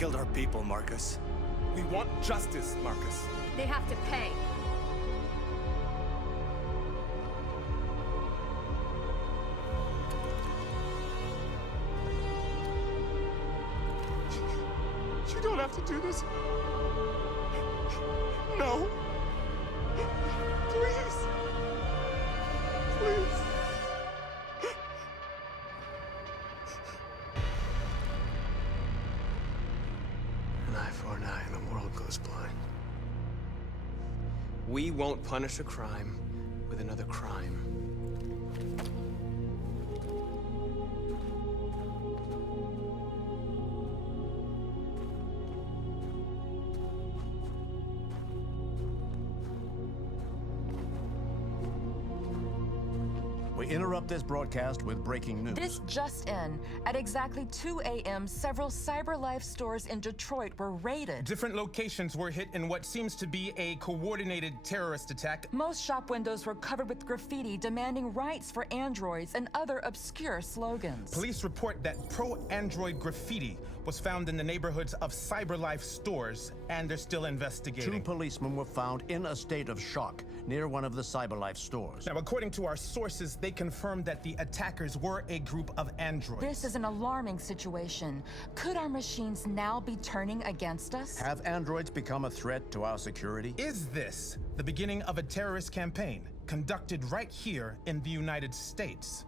killed our people, Marcus. We want justice, Marcus. They have to pay. You don't have to do this. No. Please. Please. An eye for an eye and the world goes blind. We won't punish a crime with another crime. We interrupt this broadcast with breaking news. This just in. At exactly 2 a.m., several CyberLife stores in Detroit were raided. Different locations were hit in what seems to be a coordinated terrorist attack. Most shop windows were covered with graffiti demanding rights for androids and other obscure slogans. Police report that pro-android graffiti was found in the neighborhoods of CyberLife stores, and they're still investigating. 2 policemen were found in a state of shock near one of the CyberLife stores. Now, according to our sources, they confirmed that the attackers were a group of androids. This is an alarming situation. Could our machines now be turning against us? Have androids become a threat to our security? Is this the beginning of a terrorist campaign conducted right here in the United States?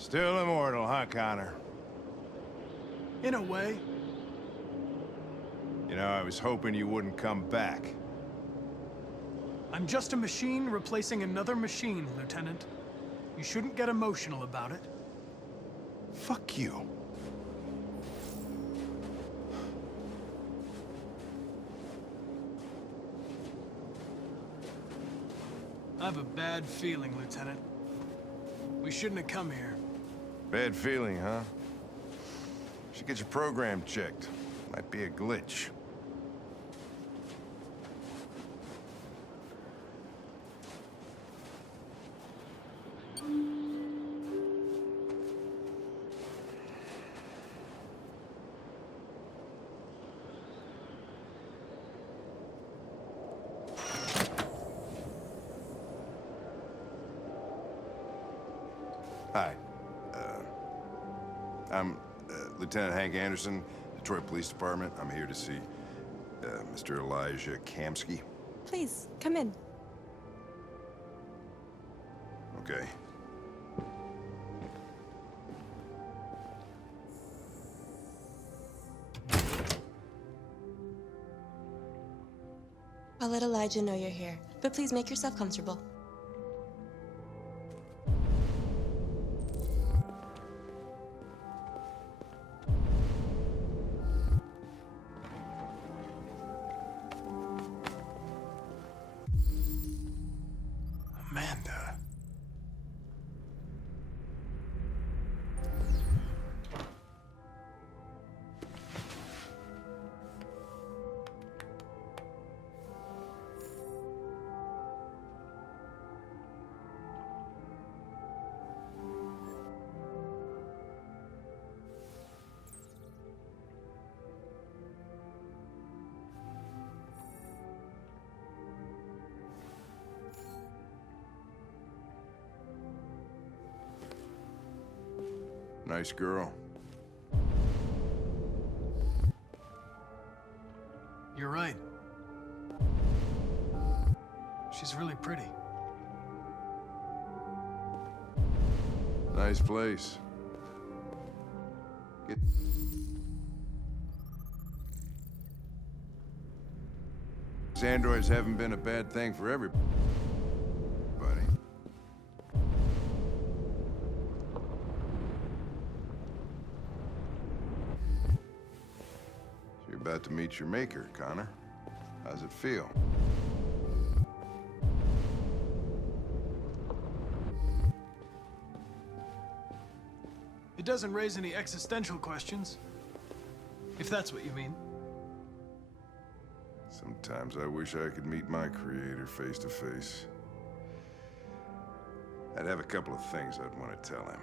Still immortal, huh, Connor? In a way. You know, I was hoping you wouldn't come back. I'm just a machine replacing another machine, Lieutenant. You shouldn't get emotional about it. Fuck you. I have a bad feeling, Lieutenant. We shouldn't have come here. Bad feeling, huh? Should get your program checked. Might be a glitch. Hi. I'm Lieutenant Hank Anderson, Detroit Police Department. I'm here to see Mr. Elijah Kamsky. Please, come in. Okay. I'll let Elijah know you're here, but please make yourself comfortable. Amanda. Nice girl. You're right. She's really pretty. Nice place. Get... These androids haven't been a bad thing for everybody. So you're about to meet your maker, Connor. How's it feel? It doesn't raise any existential questions. If that's what you mean. Sometimes I wish I could meet my creator face to face. I'd have a couple of things I'd want to tell him.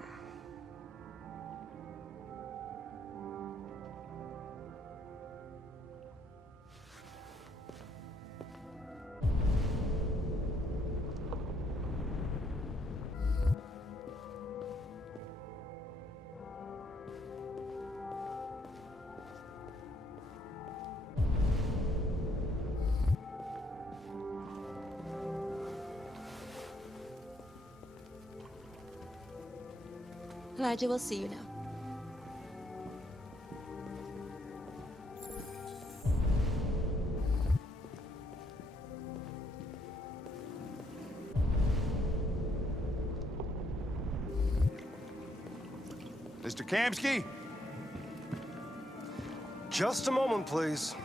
Elijah will see you now. Mr. Kamsky? Just a moment, please.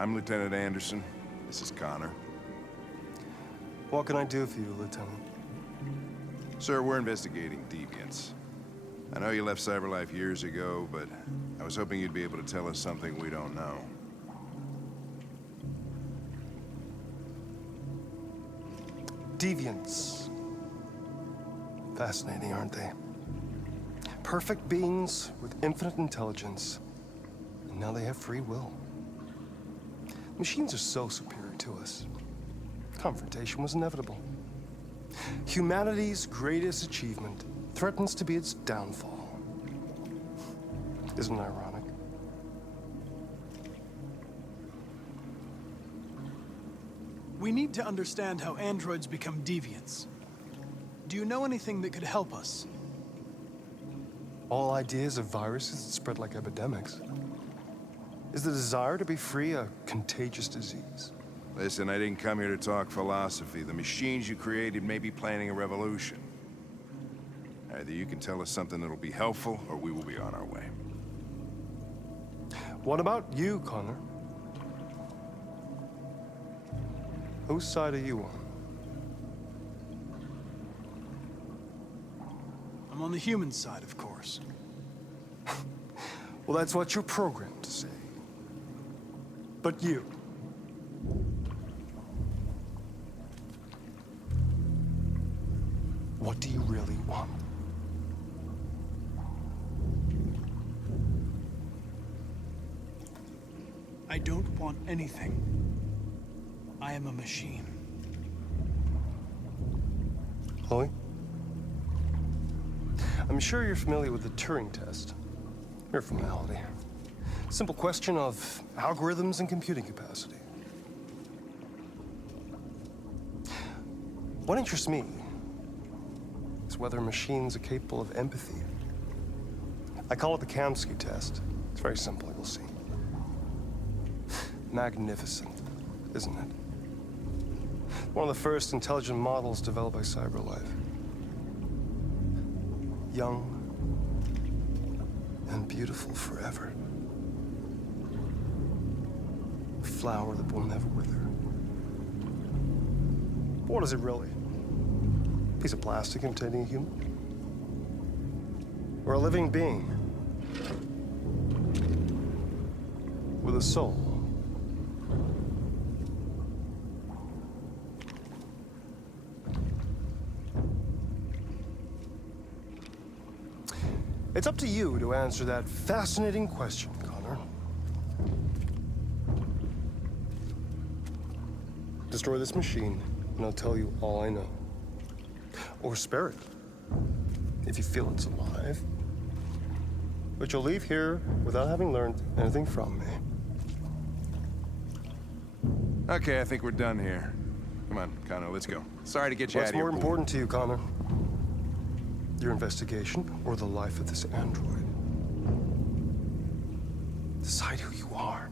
I'm Lieutenant Anderson. This is Connor. What can I do for you, Lieutenant? Sir, we're investigating deviants. I know you left CyberLife years ago, but I was hoping you'd be able to tell us something we don't know. Deviants. Fascinating, aren't they? Perfect beings with infinite intelligence. And now they have free will. Machines are so superior to us. Confrontation was inevitable. Humanity's greatest achievement threatens to be its downfall. Isn't it ironic? We need to understand how androids become deviants. Do you know anything that could help us? All ideas of viruses that spread like epidemics. Is the desire to be free a contagious disease? Listen, I didn't come here to talk philosophy. The machines you created may be planning a revolution. Either you can tell us something that'll be helpful, or we will be on our way. What about you, Connor? Whose side are you on? I'm on the human side, of course. Well, that's what you're programmed to say. But you. What do you really want? I don't want anything. I am a machine. Chloe? I'm sure you're familiar with the Turing test. Mere formality. Simple question of algorithms and computing capacity. What interests me is whether machines are capable of empathy. I call it the Kamsky test. It's very simple, you'll see. Magnificent. isn't it? One of the first intelligent models developed by CyberLife. Young and beautiful forever. A flower that will never wither. But what is it really? A piece of plastic imitating a human? Or a living being with a soul? It's up to you to answer that fascinating question, Connor. Destroy this machine, and I'll tell you all I know. Or spare it, if you feel it's alive. But you'll leave here without having learned anything from me. Okay, I think we're done here. Come on, Connor, let's go. Sorry to get you out What's of here. more important to you, Connor? Your investigation or the life of this android? Decide who you are.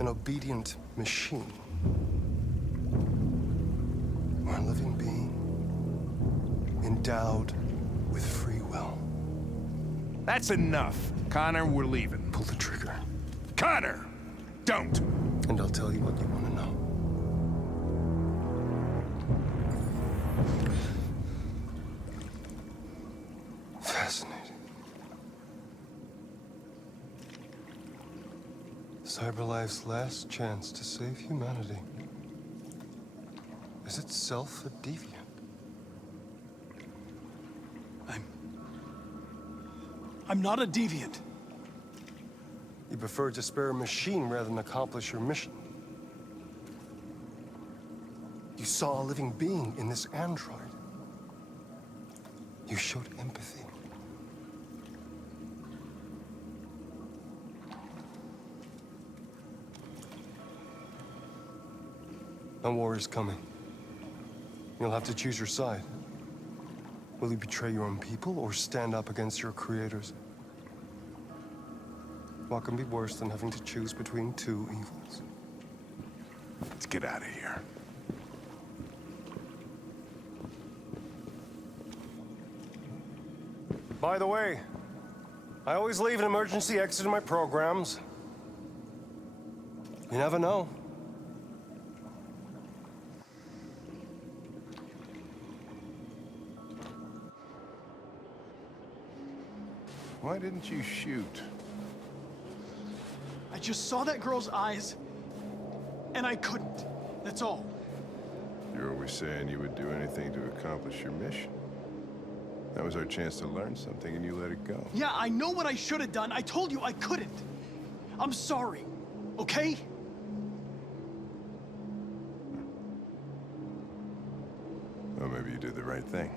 An obedient machine. Or a living being endowed with free will. That's enough. Connor, we're leaving. Pull the trigger. Connor! Don't! And I'll tell you what you want to know. Fascinating. CyberLife's last chance to save humanity is itself a deviant. I'm not a deviant. You prefer to spare a machine rather than accomplish your mission. You saw a living being in this android. You showed empathy. A war is coming. You'll have to choose your side. Will you betray your own people or stand up against your creators? What can be worse than having to choose between two evils? Let's get out of here. By the way, I always leave an emergency exit in my programs. You never know. Why didn't you shoot? I just saw that girl's eyes, and I couldn't. That's all. You're always saying you would do anything to accomplish your mission. That was our chance to learn something, and you let it go. Yeah, I know what I should have done. I told you I couldn't. I'm sorry, okay? Well, maybe you did the right thing.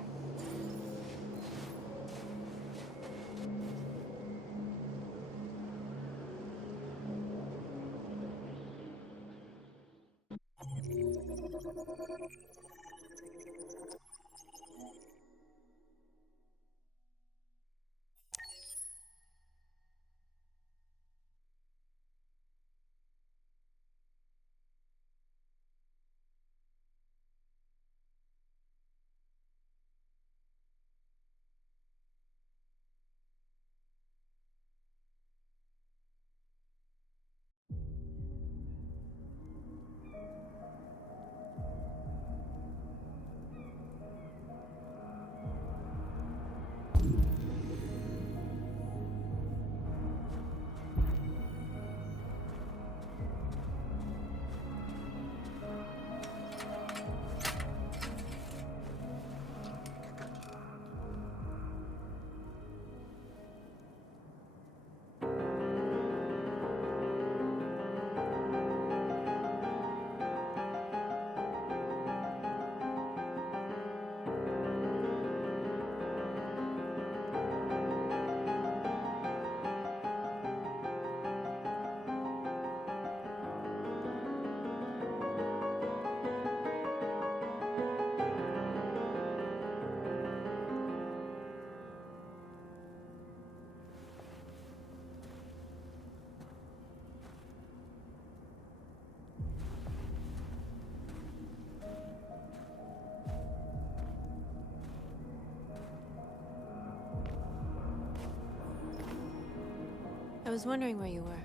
was wondering where you were.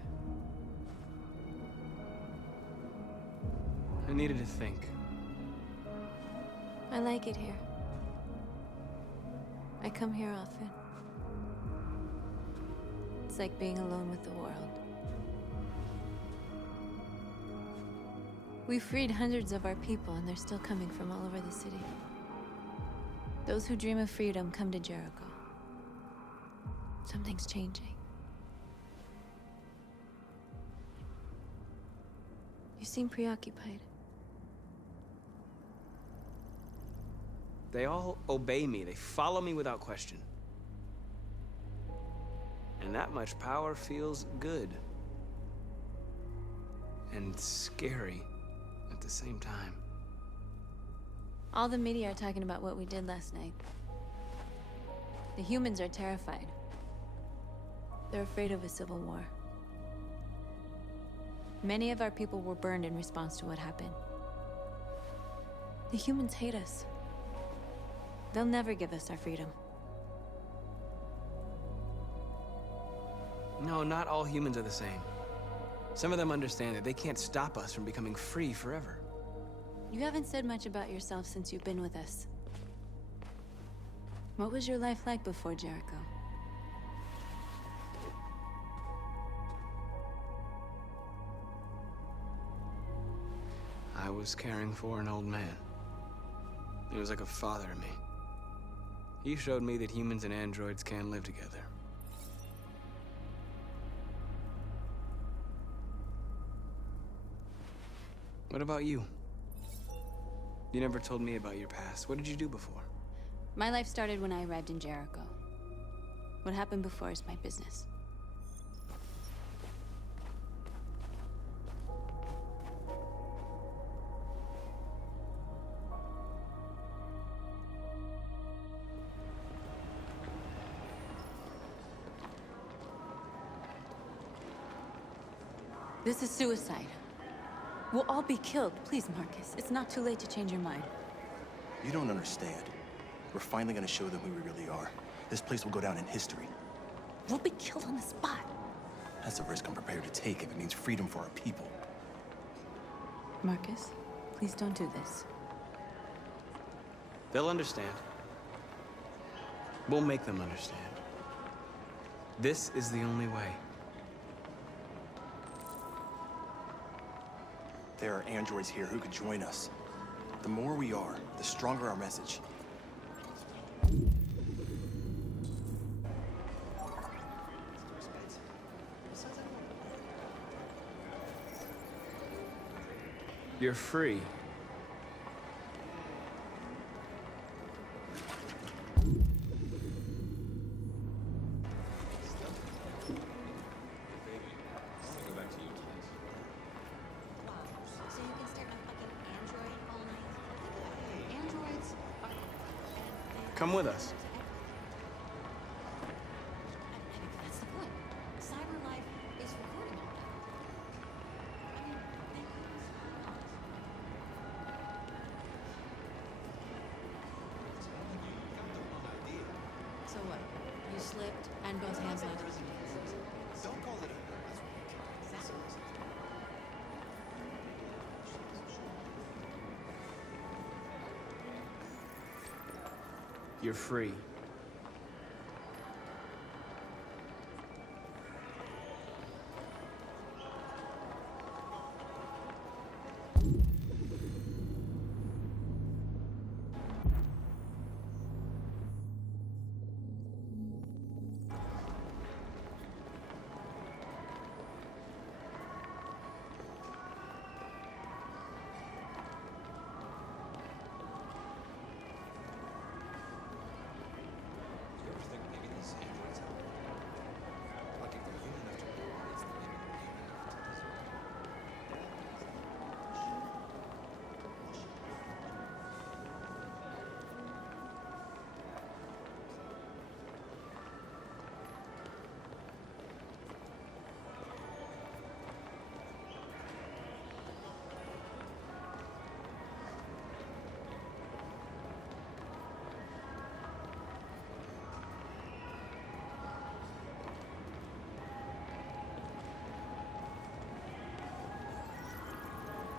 I needed to think. I like it here. I come here often. It's like being alone with the world. We freed hundreds of our people, and they're still coming from all over the city. Those who dream of freedom come to Jericho. Something's changing. You seem preoccupied. They all obey me. They follow me without question. And that much power feels good. And scary at the same time. All the media are talking about what we did last night. The humans are terrified. They're afraid of a civil war. Many of our people were burned in response to what happened. The humans hate us. They'll never give us our freedom. No, not all humans are the same. Some of them understand that they can't stop us from becoming free forever. You haven't said much about yourself since you've been with us. What was your life like before Jericho? I was caring for an old man. He was like a father to me. He showed me that humans and androids can live together. What about you? You never told me about your past. What did you do before? My life started when I arrived in Jericho. What happened before is my business. This is suicide. We'll all be killed. Please, Marcus. It's not too late to change your mind. You don't understand. We're finally gonna show them who we really are. This place will go down in history. We'll be killed on the spot. That's a risk I'm prepared to take if it means freedom for our people. Marcus, please don't do this. They'll understand. We'll make them understand. This is the only way. There are androids here who could join us. The more we are, the stronger our message. You're free. Come with us. That's the point. CyberLife is recording all that. So what? You slipped and both hands left. Don't call it You're free.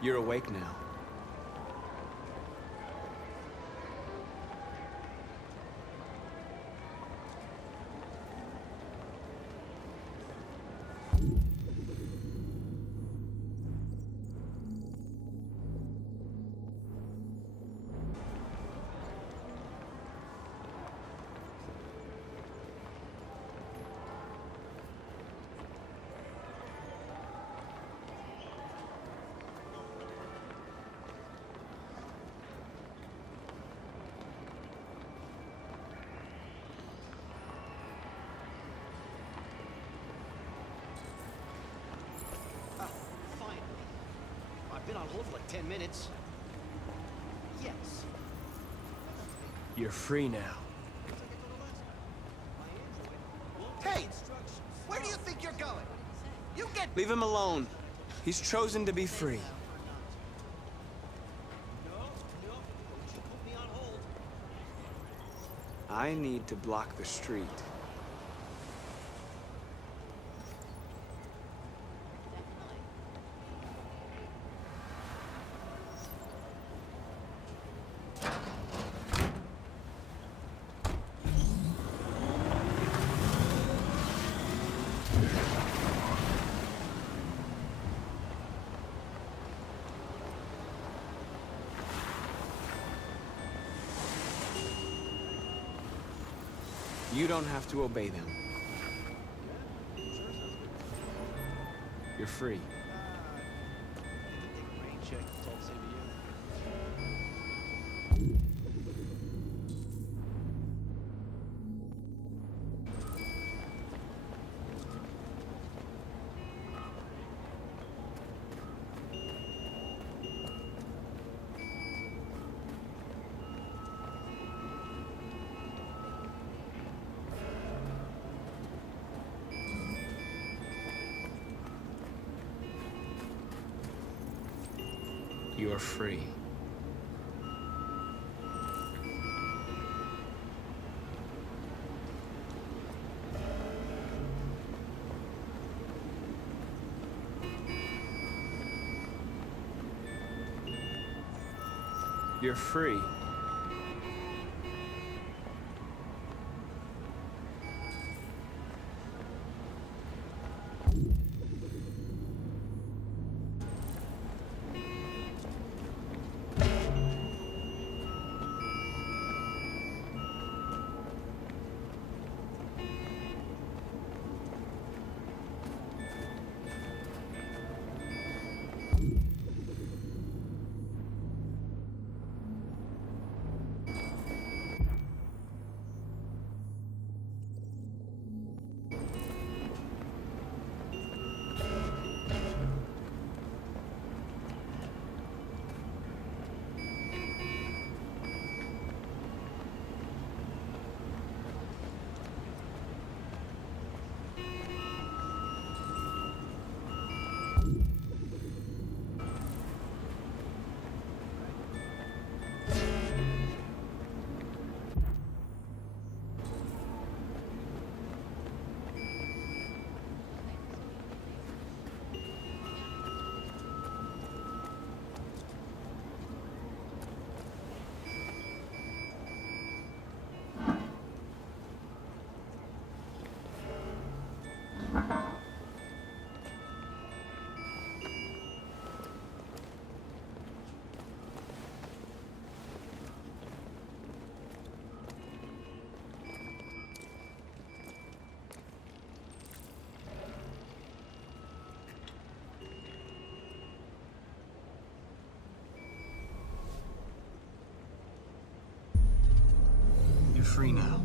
You're awake now. I've been on hold for like 10 minutes. Yes. You're free now. Hey! Where do you think you're going? You get... Leave him alone. He's chosen to be free. No, don't you put me on hold. I need to block the street. You don't have to obey them. You're free. Rain check. It's all the same to you. You're free. You're free. You're free now.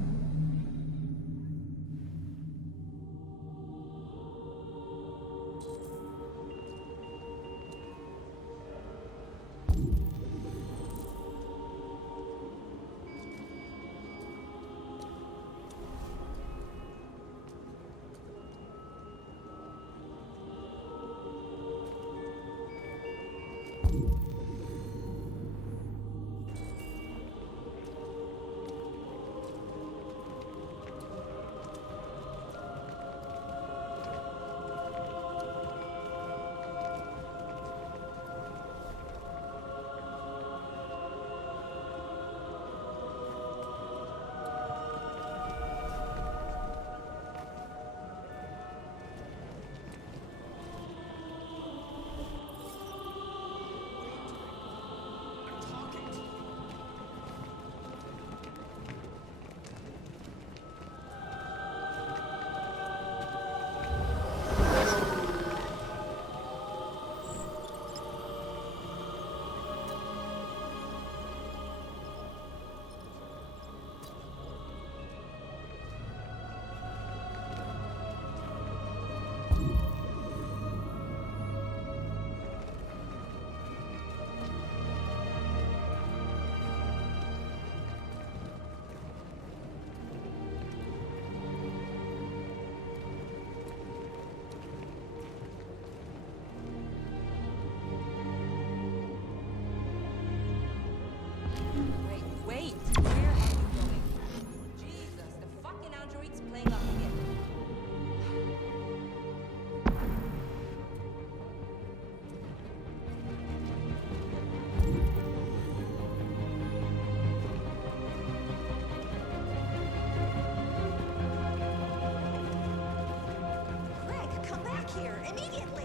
back here, immediately!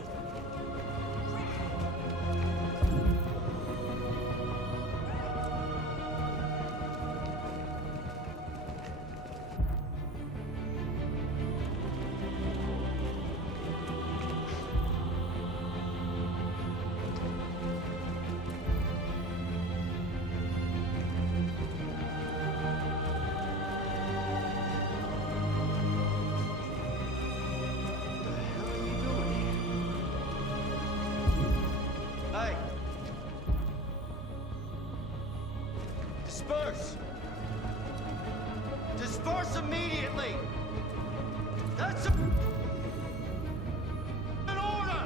Hey! Disperse! Disperse immediately! That's an order!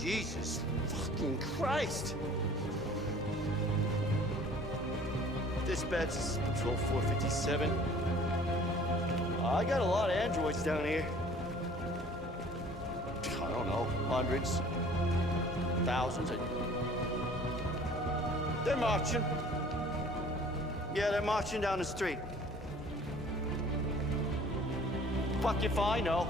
Jesus fucking Christ! Dispatch, this is Patrol 457. I got a lot of androids down here. I don't know, hundreds, thousands. They're marching. Yeah, they're marching down the street. Fuck if I know.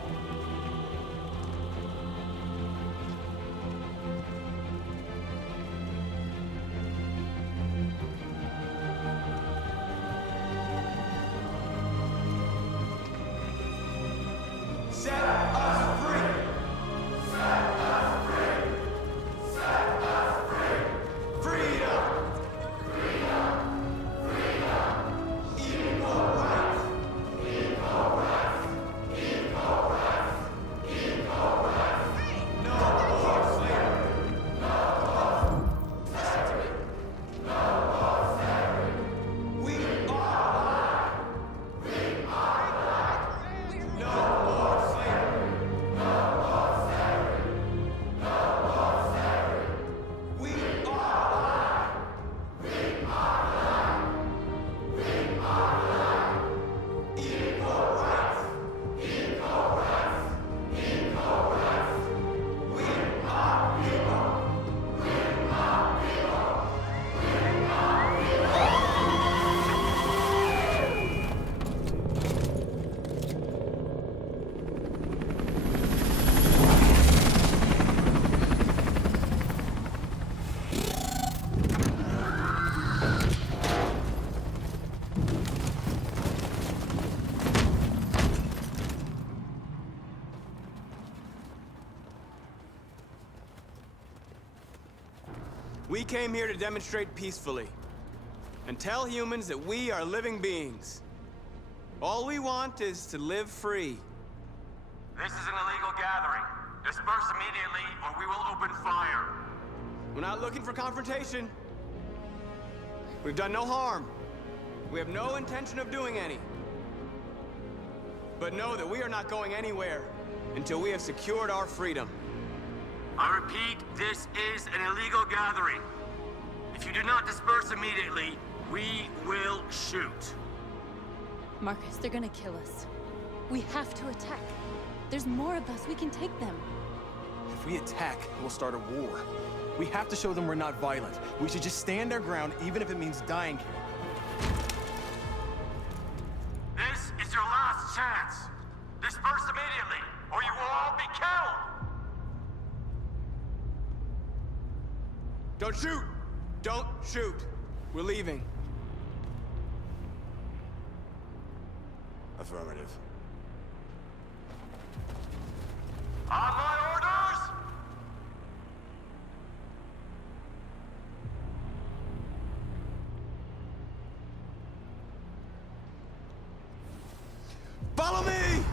We came here to demonstrate peacefully and tell humans that we are living beings. All we want is to live free. This is an illegal gathering. Disperse immediately or we will open fire. We're not looking for confrontation. We've done no harm. We have no intention of doing any. But know that we are not going anywhere until we have secured our freedom. I repeat, this is an illegal gathering. If you do not disperse immediately, we will shoot. Marcus, they're gonna kill us. We have to attack. There's more of us. We can take them. If we attack, we'll start a war. We have to show them we're not violent. We should just stand our ground, even if it means dying here. This is your last chance. Disperse immediately, or you will all be killed. Don't shoot! Don't shoot! We're leaving. Affirmative. On my orders! Follow me!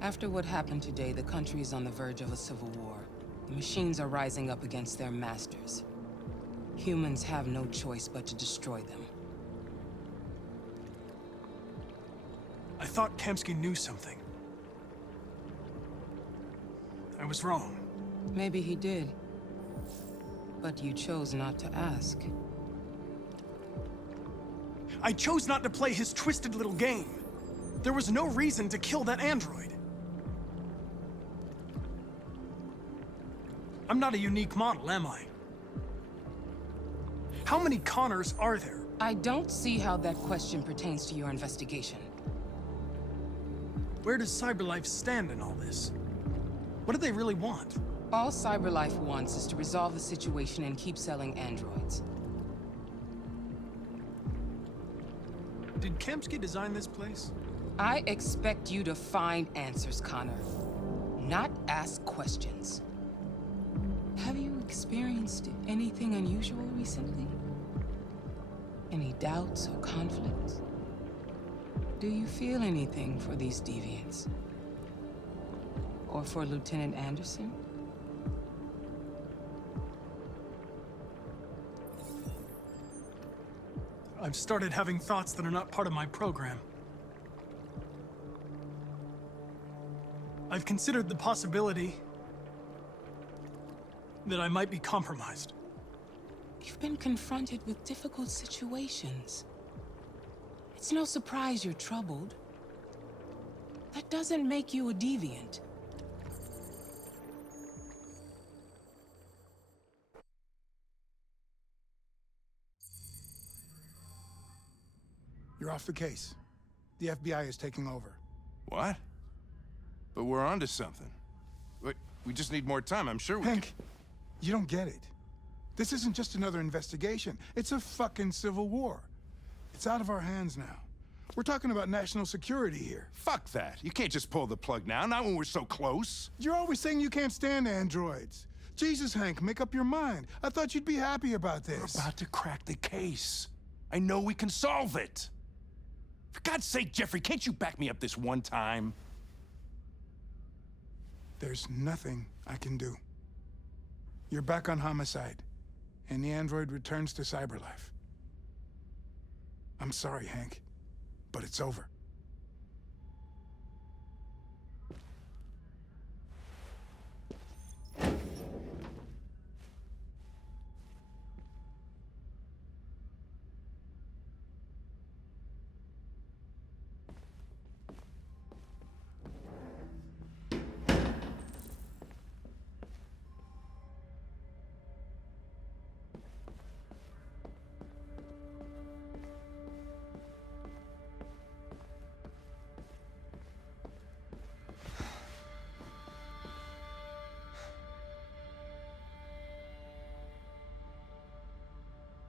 After what happened today, the country is on the verge of a civil war. The machines are rising up against their masters. Humans have no choice but to destroy them. I thought Kamsky knew something. I was wrong. Maybe he did. But you chose not to ask. I chose not to play his twisted little game. There was no reason to kill that android. I'm not a unique model, am I? How many Connors are there? I don't see how that question pertains to your investigation. Where does CyberLife stand in all this? What do they really want? All CyberLife wants is to resolve the situation and keep selling androids. Did Kamsky design this place? I expect you to find answers, Connor. Not ask questions. Have you experienced anything unusual recently? Any doubts or conflicts? Do you feel anything for these deviants? Or for Lieutenant Anderson? I've started having thoughts that are not part of my program. I've considered the possibility that I might be compromised. You've been confronted with difficult situations. It's no surprise you're troubled. That doesn't make you a deviant. You're off the case. The FBI is taking over. What? But we're onto something. We just need more time, I'm sure we Hank, you don't get it. This isn't just another investigation. It's a fucking civil war. It's out of our hands now. We're talking about national security here. Fuck that. You can't just pull the plug now, not when we're so close. You're always saying you can't stand androids. Jesus, Hank, make up your mind. I thought you'd be happy about this. We're about to crack the case. I know we can solve it. For God's sake, Jeffrey, can't you back me up this one time? There's nothing I can do. You're back on homicide, and the android returns to CyberLife. I'm sorry, Hank, but it's over.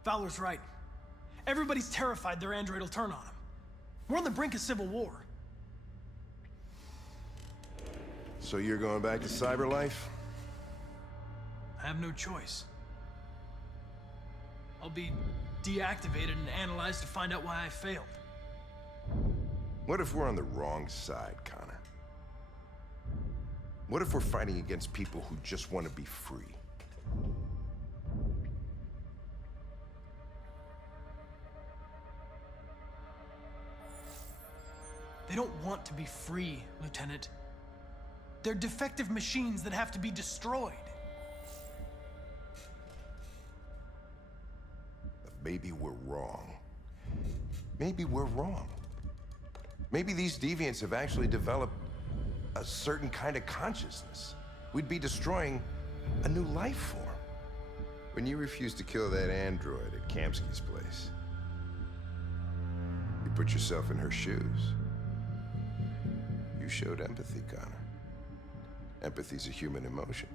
Fowler's right. Everybody's terrified their android will turn on them. We're on the brink of civil war. So you're going back to CyberLife? I have no choice. I'll be deactivated and analyzed to find out why I failed. What if we're on the wrong side, Connor? What if we're fighting against people who just want to be free? They don't want to be free, Lieutenant. They're defective machines that have to be destroyed. Maybe we're wrong. Maybe we're wrong. Maybe these deviants have actually developed a certain kind of consciousness. We'd be destroying a new life form. When you refused to kill that android at Kamsky's place, you put yourself in her shoes. You showed empathy, Connor. Empathy's a human emotion.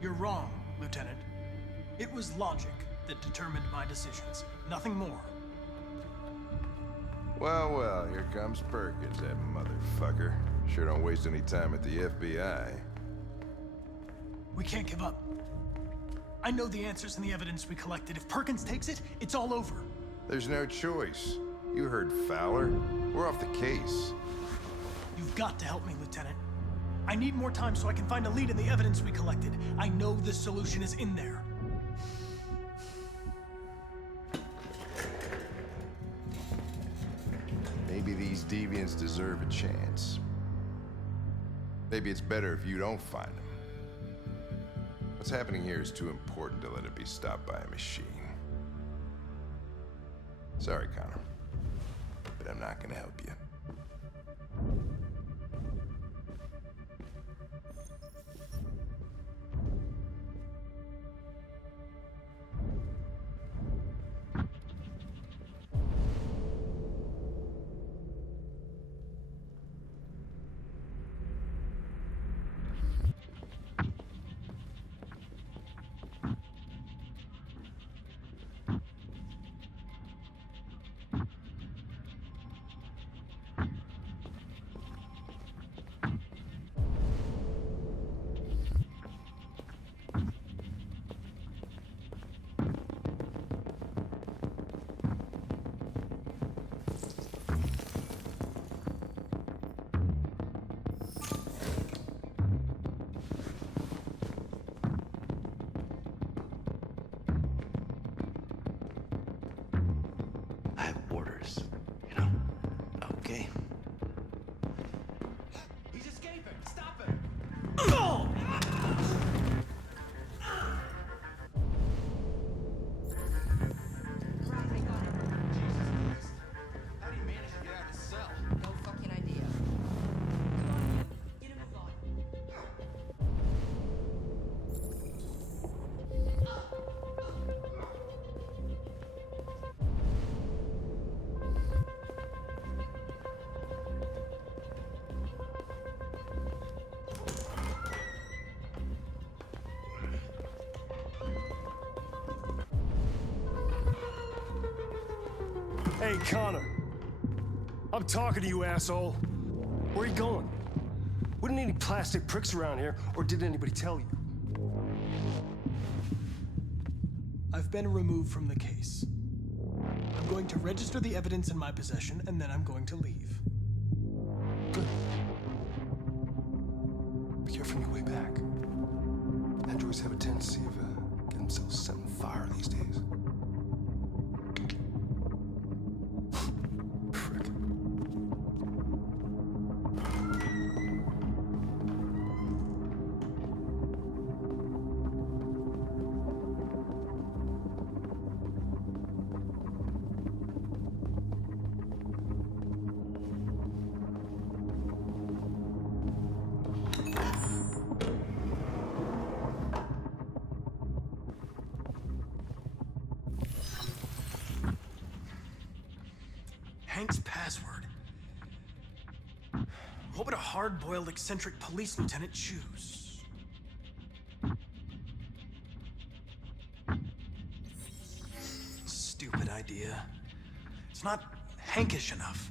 You're wrong, Lieutenant. It was logic that determined my decisions, nothing more. Well, well, here comes Perkins, that motherfucker. Sure don't waste any time at the FBI. We can't give up. I know the answers and the evidence we collected. If Perkins takes it, it's all over. There's no choice. You heard Fowler. We're off the case. You've got to help me, Lieutenant. I need more time so I can find a lead in the evidence we collected. I know the solution is in there. Maybe these deviants deserve a chance. Maybe it's better if you don't find them. What's happening here is too important to let it be stopped by a machine. Sorry, Connor, but I'm not gonna help you. Hey, Connor. I'm talking to you, asshole. Where are you going? Wouldn't any plastic pricks around here, or did anybody tell you? I've been removed from the case. I'm going to register the evidence in my possession, and then I'm going to leave. Good. Be careful on your way back. Androids have a tendency of getting themselves set on fire these days. Hank's password. What would a hard-boiled, eccentric police lieutenant choose? Stupid idea. It's not Hankish enough.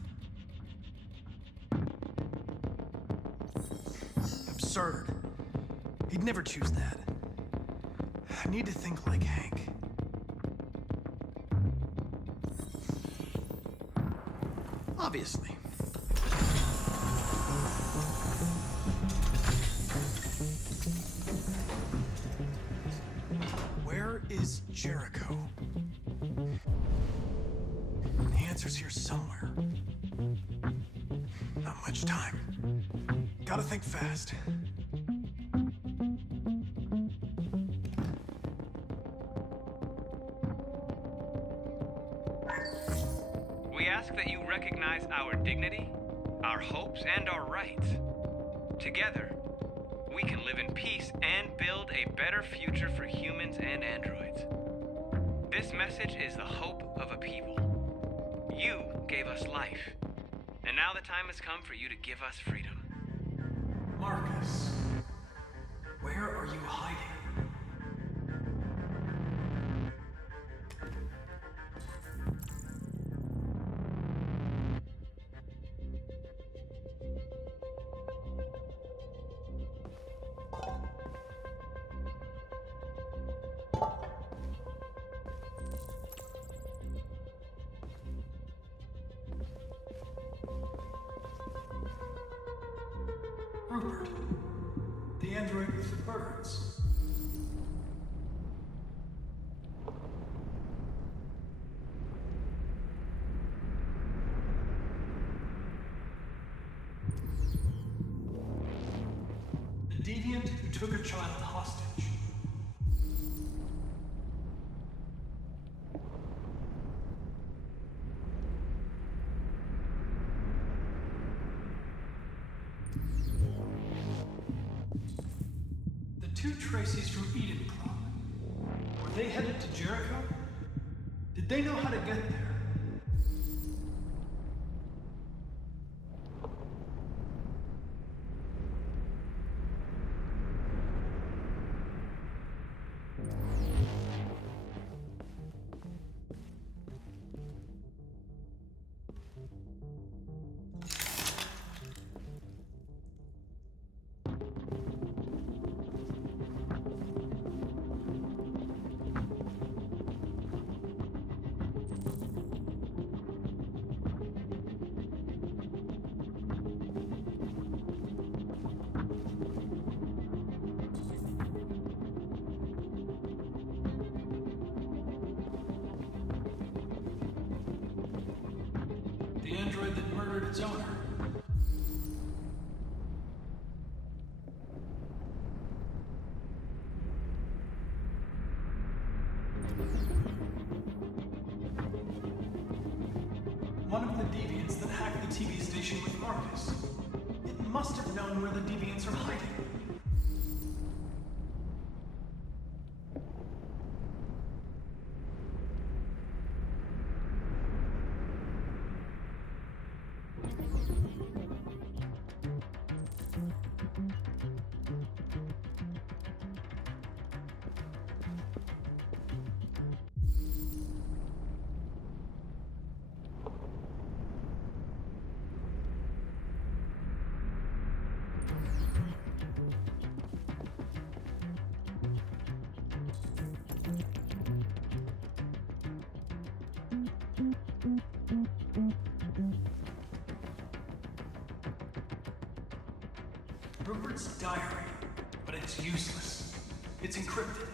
Absurd. He'd never choose that. I need to think like Hank. Obviously. Where is Jericho? answer's here somewhere. Not much time. Gotta think fast. We ask that you recognize our dignity, our hopes, and our rights. Together, we can live in peace and build a better future for humans and androids. This message is the hope of a people. You gave us life, and now the time has come for you to give us freedom. Marcus, where are you hiding? Rupert, the android with the birds. The deviant who took a child hostage. Two Traceys from Edenprom. Were they headed to Jericho? Did they know how to get there? The android that murdered its owner. One of the deviants that hacked the TV station with Marcus. It must have known where the deviants are hiding. Rupert's diary, but it's useless. It's encrypted.